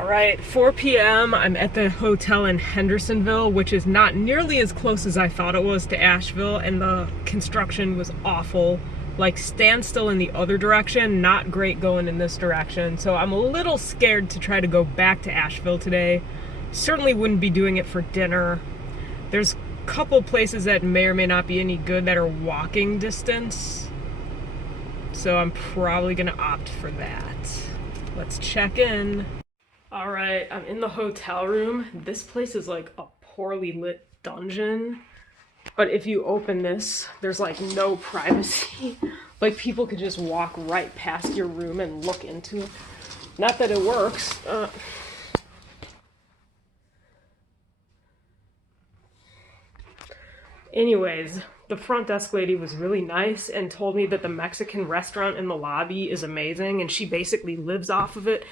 All right, 4 p.m. I'm at the hotel in Hendersonville, which is not nearly as close as I thought it was to Asheville, and the construction was awful. Like standstill in the other direction, not great going in this direction. So I'm a little scared to try to go back to Asheville today. Certainly wouldn't be doing it for dinner. There's a couple places that may or may not be any good that are walking distance. So I'm probably gonna opt for that. Let's check in. All right, I'm in the hotel room. This place is like a poorly lit dungeon. But if you open this, there's like no privacy. Like people could just walk right past your room and look into it. Not that it works. Anyways, the front desk lady was really nice and told me that the Mexican restaurant in the lobby is amazing and she basically lives off of it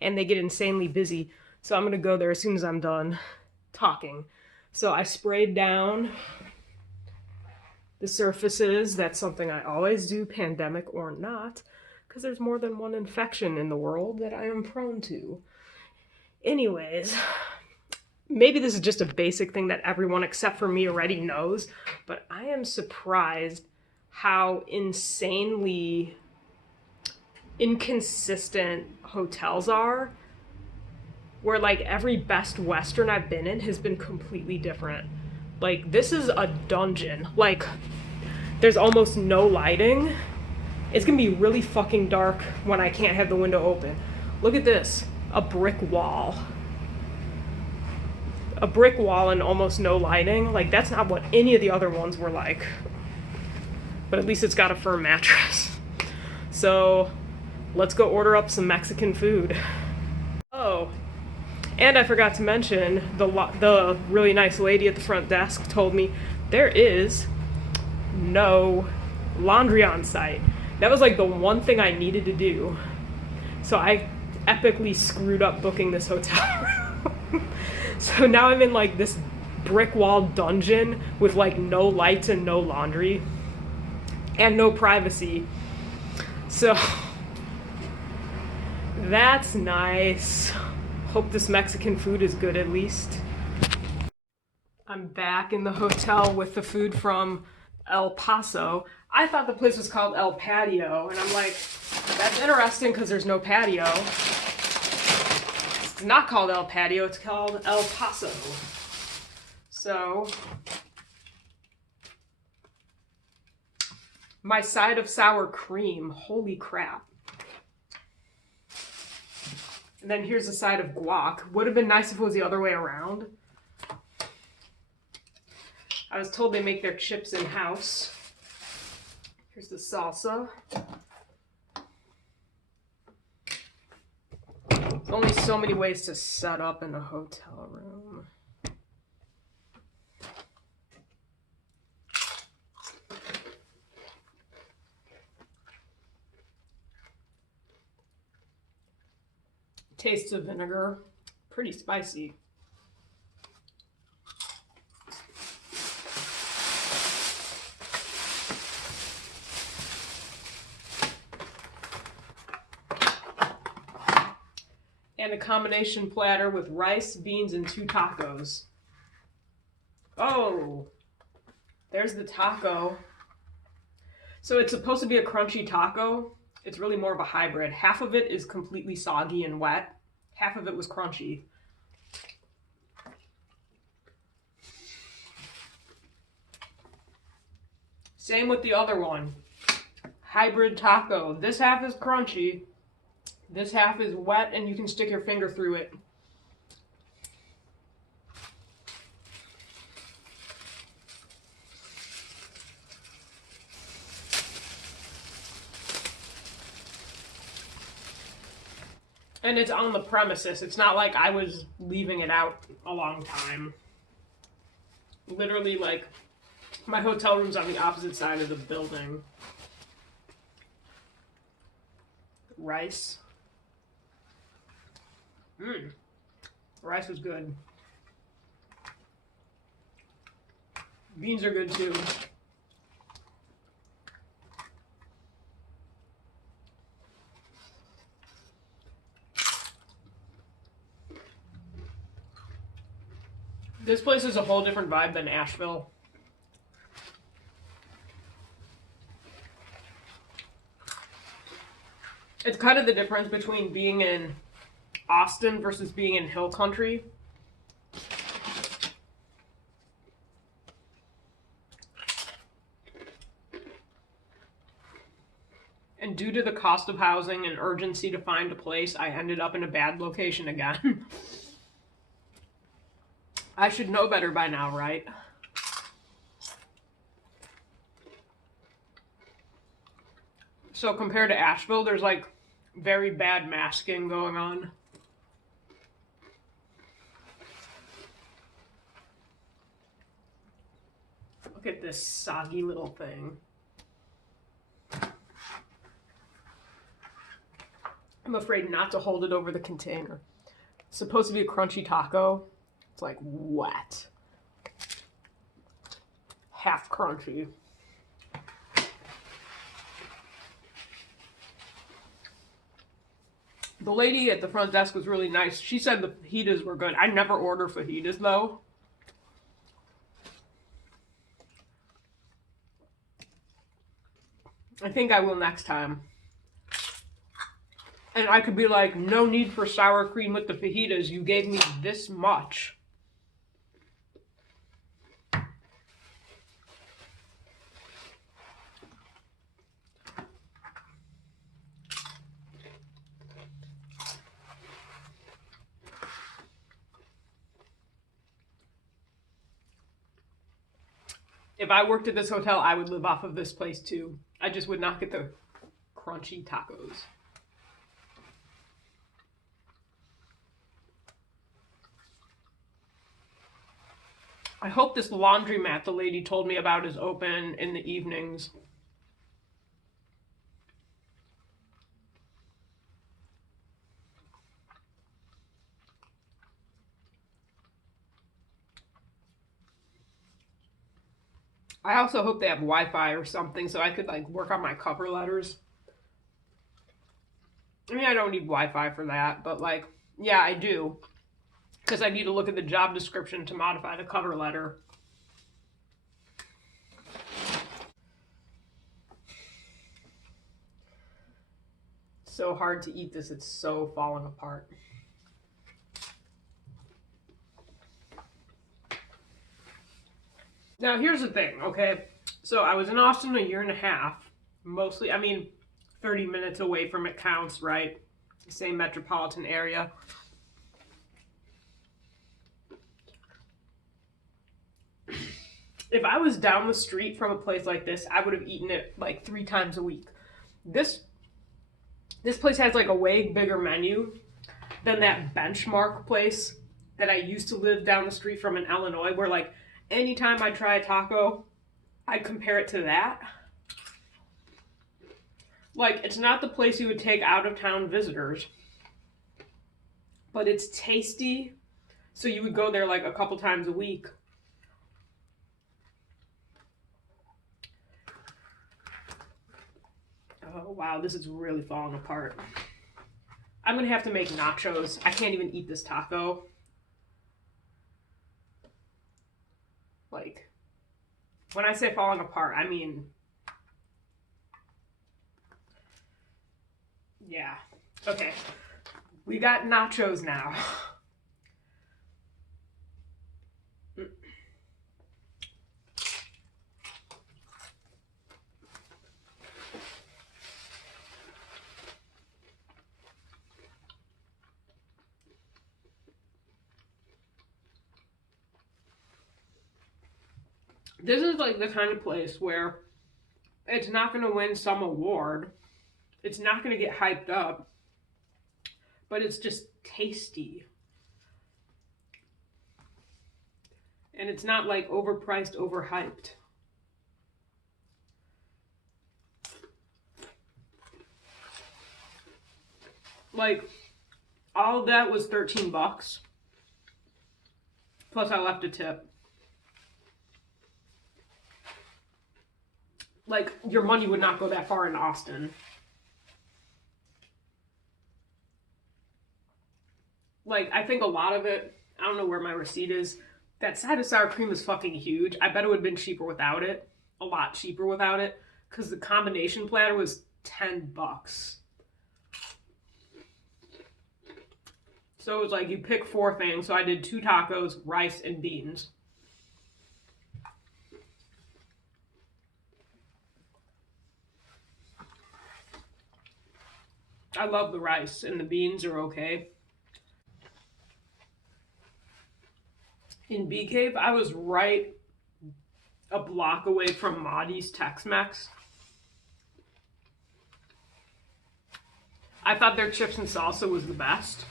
and they get insanely busy. So I'm gonna go there as soon as I'm done talking. So I sprayed down the surfaces. That's something I always do, pandemic or not, because there's more than one infection in the world that I am prone to. Anyways, maybe this is just a basic thing that everyone except for me already knows, but I am surprised how insanely inconsistent hotels are, where like every Best Western I've been in has been completely different. Like this is a dungeon. Like there's almost no lighting. It's gonna be really fucking dark when I can't have the window open. Look at this, a brick wall. A brick wall and almost no lighting. Like that's not what any of the other ones were like. But at least it's got a firm mattress. So let's go order up some Mexican food. Oh, and I forgot to mention, the really nice lady at the front desk told me there is no laundry on site. That was like the one thing I needed to do. So I epically screwed up booking this hotel room. So now I'm in like this brick wall dungeon with like no lights and no laundry and no privacy. So that's nice. Hope this Mexican food is good at least. I'm back in the hotel with the food from El Paso. I thought the place was called El Patio, and I'm like, that's interesting because there's no patio. It's not called El Patio, it's called El Paso. So, my side of sour cream, holy crap. And then here's a side of guac. Would have been nice if it was the other way around. I was told they make their chips in-house. Here's the salsa. There's only so many ways to set up in a hotel room. Taste of vinegar, pretty spicy. And a combination platter with rice, beans, and 2 tacos. Oh, there's the taco. So it's supposed to be a crunchy taco. It's really more of a hybrid. Half of it is completely soggy and wet. Half of it was crunchy. Same with the other one. Hybrid taco. This half is crunchy. This half is wet and you can stick your finger through it. And it's on the premises. It's not like I was leaving it out a long time. Literally, like, my hotel room's on the opposite side of the building. Rice. Rice was good. Beans are good too. This place is a whole different vibe than Asheville. It's kind of the difference between being in Austin versus being in Hill Country. And due to the cost of housing and urgency to find a place, I ended up in a bad location again. I should know better by now, right? So compared to Asheville, there's like very bad masking going on. Look at this soggy little thing. I'm afraid not to hold it over the container. It's supposed to be a crunchy taco. It's like wet. Half crunchy. The lady at the front desk was really nice. She said the fajitas were good. I never order fajitas though. I think I will next time. And I could be like, no need for sour cream with the fajitas. You gave me this much. If I worked at this hotel, I would live off of this place too. I just would not get the crunchy tacos. I hope this laundromat the lady told me about is open in the evenings. I also hope they have Wi-Fi or something so I could like work on my cover letters. I mean, I don't need Wi-Fi for that, but like, yeah, I do. Because I need to look at the job description to modify the cover letter. So hard to eat this, it's so falling apart. Now here's the thing, okay? So I was in Austin a year and a half, mostly, I mean, 30 minutes away from it counts, right? Same metropolitan area. If I was down the street from a place like this, I would have eaten it like 3 times a week. This place has like a way bigger menu than that Benchmark place that I used to live down the street from in Illinois, where like anytime I try a taco, I'd compare it to that. Like, it's not the place you would take out-of-town visitors, but it's tasty, so you would go there like a couple times a week. Oh, wow, this is really falling apart. I'm gonna have to make nachos. I can't even eat this taco. Like, when I say falling apart, I mean, yeah. Okay, we got nachos now. This is like the kind of place where it's not going to win some award. It's not going to get hyped up, but it's just tasty. And it's not like overpriced, overhyped. Like, all of that was 13 bucks. Plus I left a tip. Like, your money would not go that far in Austin. Like, I think a lot of it, I don't know where my receipt is, That side of sour cream is fucking huge. I bet it would have been cheaper without it. A lot cheaper without it. Because the combination platter was $10. So it was like you pick 4 things. So I did 2 tacos, rice, and beans. I love the rice, and the beans are okay. In Bee Cave, I was right a block away from Maudie's Tex-Mex. I thought their chips and salsa was the best.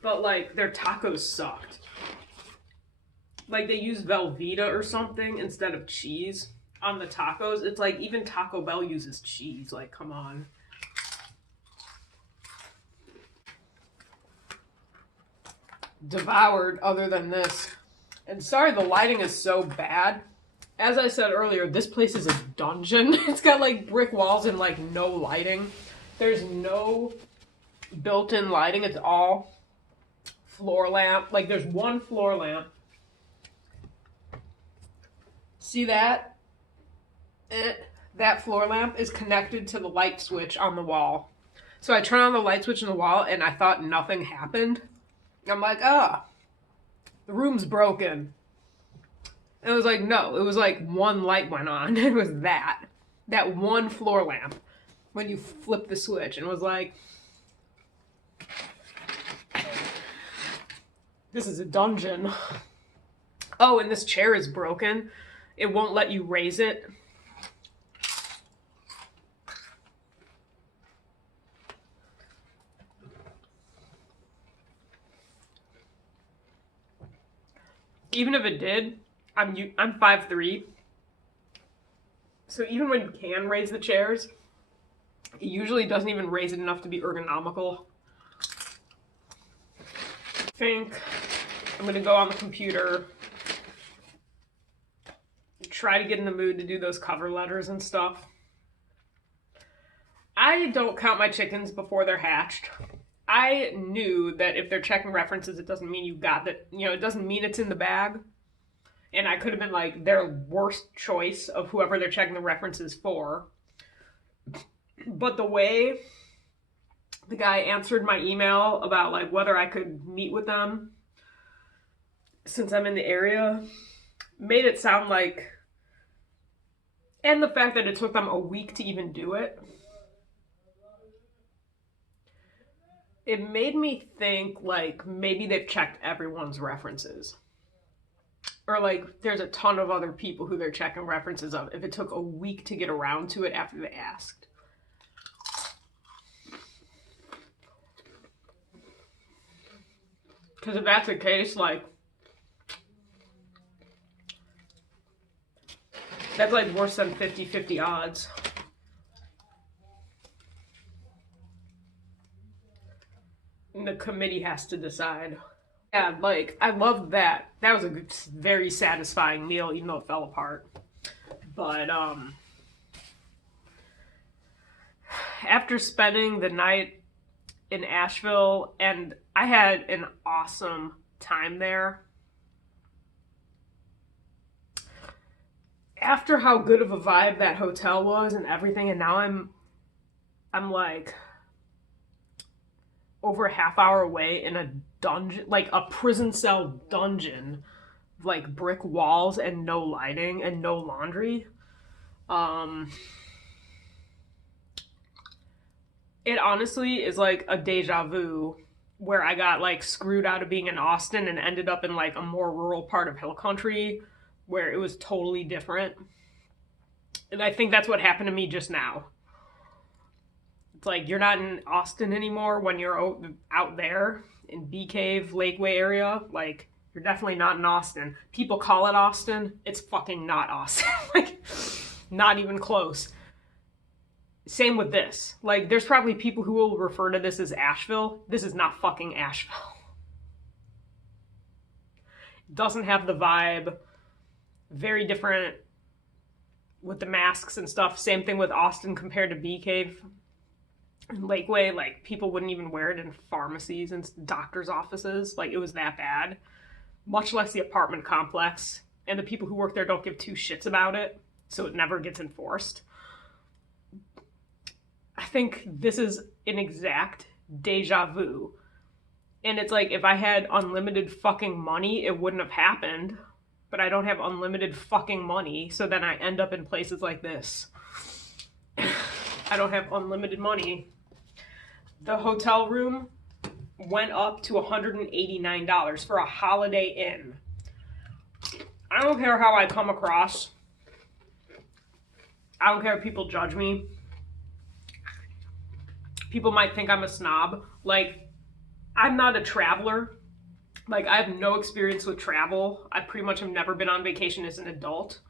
But like their tacos sucked. Like they use Velveeta or something instead of cheese on the tacos. It's like even Taco Bell uses cheese. Like, come on. Devoured other than this. And sorry the lighting is so bad. As I said earlier, this place is a dungeon. It's got like brick walls and like no lighting. There's no built-in lighting. It's all floor lamp. Like there's one floor lamp. See that? That floor lamp is connected to the light switch on the wall. So I turn on the light switch on the wall and I thought nothing happened. I'm like, the room's broken. And it was like, no, it was like one light went on. It was that one floor lamp when you flip the switch. And it was like, this is a dungeon. Oh, and this chair is broken. It won't let you raise it. Even if it did, I'm 5'3", so even when you can raise the chairs, it usually doesn't even raise it enough to be ergonomical. I think I'm gonna go on the computer, try to get in the mood to do those cover letters and stuff. I don't count my chickens before they're hatched. I knew that if they're checking references, it doesn't mean you got that, it doesn't mean it's in the bag. And I could have been like their worst choice of whoever they're checking the references for. But the way the guy answered my email about like whether I could meet with them since I'm in the area made it sound like, and the fact that it took them a week to even do it, it made me think like maybe they've checked everyone's references. Or like there's a ton of other people who they're checking references of if it took a week to get around to it after they asked. Because if that's the case, like, that's like worse than 50-50 odds. And the committee has to decide. Yeah, like, I loved that. That was a good, very satisfying meal, even though it fell apart. But, after spending the night in Asheville, and I had an awesome time there. After how good of a vibe that hotel was and everything, and now I'm like over a half hour away in a dungeon, like a prison cell dungeon, like brick walls and no lighting and no laundry. It honestly is like a deja vu where I got like screwed out of being in Austin and ended up in like a more rural part of hill country where it was totally different. And I think that's what happened to me just now. It's like you're not in Austin anymore when you're out there in Bee Cave, Lakeway area. Like, you're definitely not in Austin. People call it Austin. It's fucking not Austin. Like, not even close. Same with this. Like, there's probably people who will refer to this as Asheville. This is not fucking Asheville. It doesn't have the vibe. Very different with the masks and stuff. Same thing with Austin compared to Bee Cave. In Lakeway, like, people wouldn't even wear it in pharmacies and doctors' offices. Like, it was that bad. Much less the apartment complex. And the people who work there don't give two shits about it, so it never gets enforced. I think this is an exact deja vu. And it's like, if I had unlimited fucking money, it wouldn't have happened. But I don't have unlimited fucking money, so then I end up in places like this. I don't have unlimited money. The hotel room went up to $189 for a Holiday Inn. I don't care how I come across. I don't care if people judge me. People might think I'm a snob. Like, I'm not a traveler. Like, I have no experience with travel. I pretty much have never been on vacation as an adult.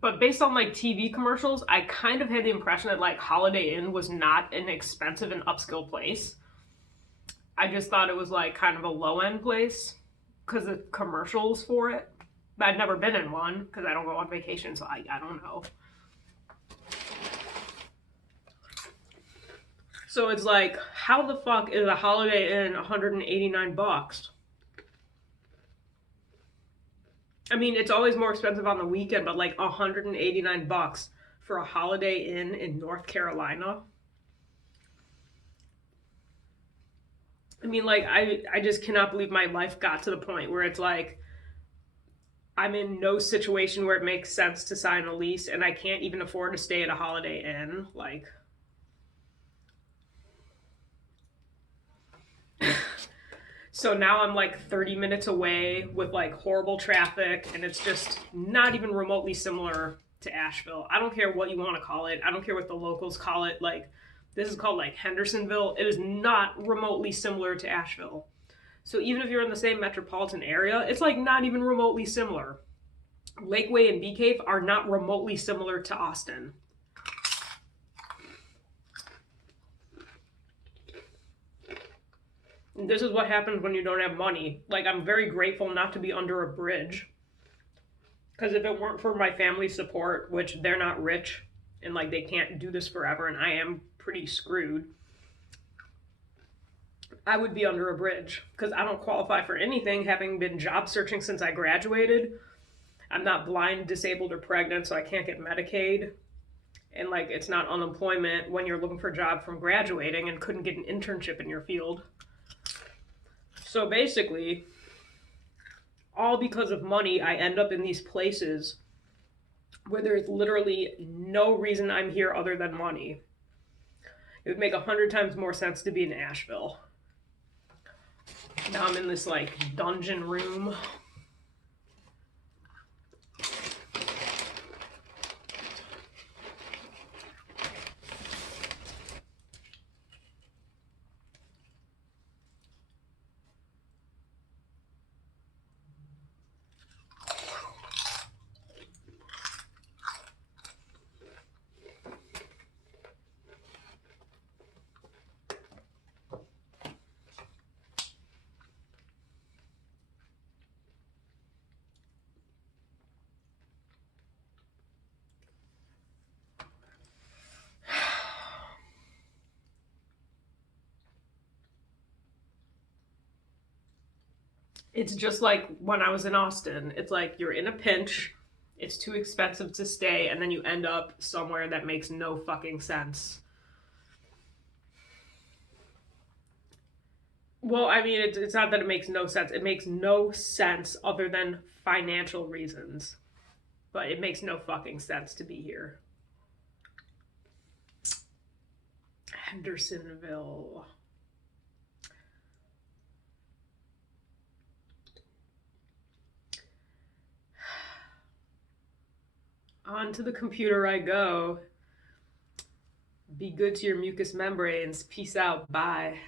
But based on, like, TV commercials, I kind of had the impression that, like, Holiday Inn was not an expensive and upscale place. I just thought it was, like, kind of a low-end place because of commercials for it. But I've never been in one because I don't go on vacation, so I don't know. So it's like, how the fuck is a Holiday Inn $189? I mean, it's always more expensive on the weekend, but like $189 for a Holiday Inn in North Carolina. I mean, like, I just cannot believe my life got to the point where it's like, I'm in no situation where it makes sense to sign a lease, and I can't even afford to stay at a Holiday Inn. Like, so now I'm like 30 minutes away with like horrible traffic, and it's just not even remotely similar to Asheville. I don't care what you want to call it. I don't care what the locals call it. Like, this is called like Hendersonville. It is not remotely similar to Asheville. So even if you're in the same metropolitan area, it's like not even remotely similar. Lakeway and Bee Cave are not remotely similar to Austin. This is what happens when you don't have money. Like, I'm very grateful not to be under a bridge. Because if it weren't for my family's support, which they're not rich, and like they can't do this forever, and I am pretty screwed, I would be under a bridge. Because I don't qualify for anything, having been job searching since I graduated. I'm not blind, disabled, or pregnant, so I can't get Medicaid. And like, it's not unemployment when you're looking for a job from graduating and couldn't get an internship in your field. So basically, all because of money, I end up in these places where there's literally no reason I'm here other than money. It would make 100 times more sense to be in Asheville. Now I'm in this like dungeon room. It's just like when I was in Austin. It's like you're in a pinch, it's too expensive to stay, and then you end up somewhere that makes no fucking sense. Well, I mean, it's not that it makes no sense. It makes no sense other than financial reasons. But it makes no fucking sense to be here. Hendersonville. Onto the computer I go. Be good to your mucous membranes. Peace out. Bye.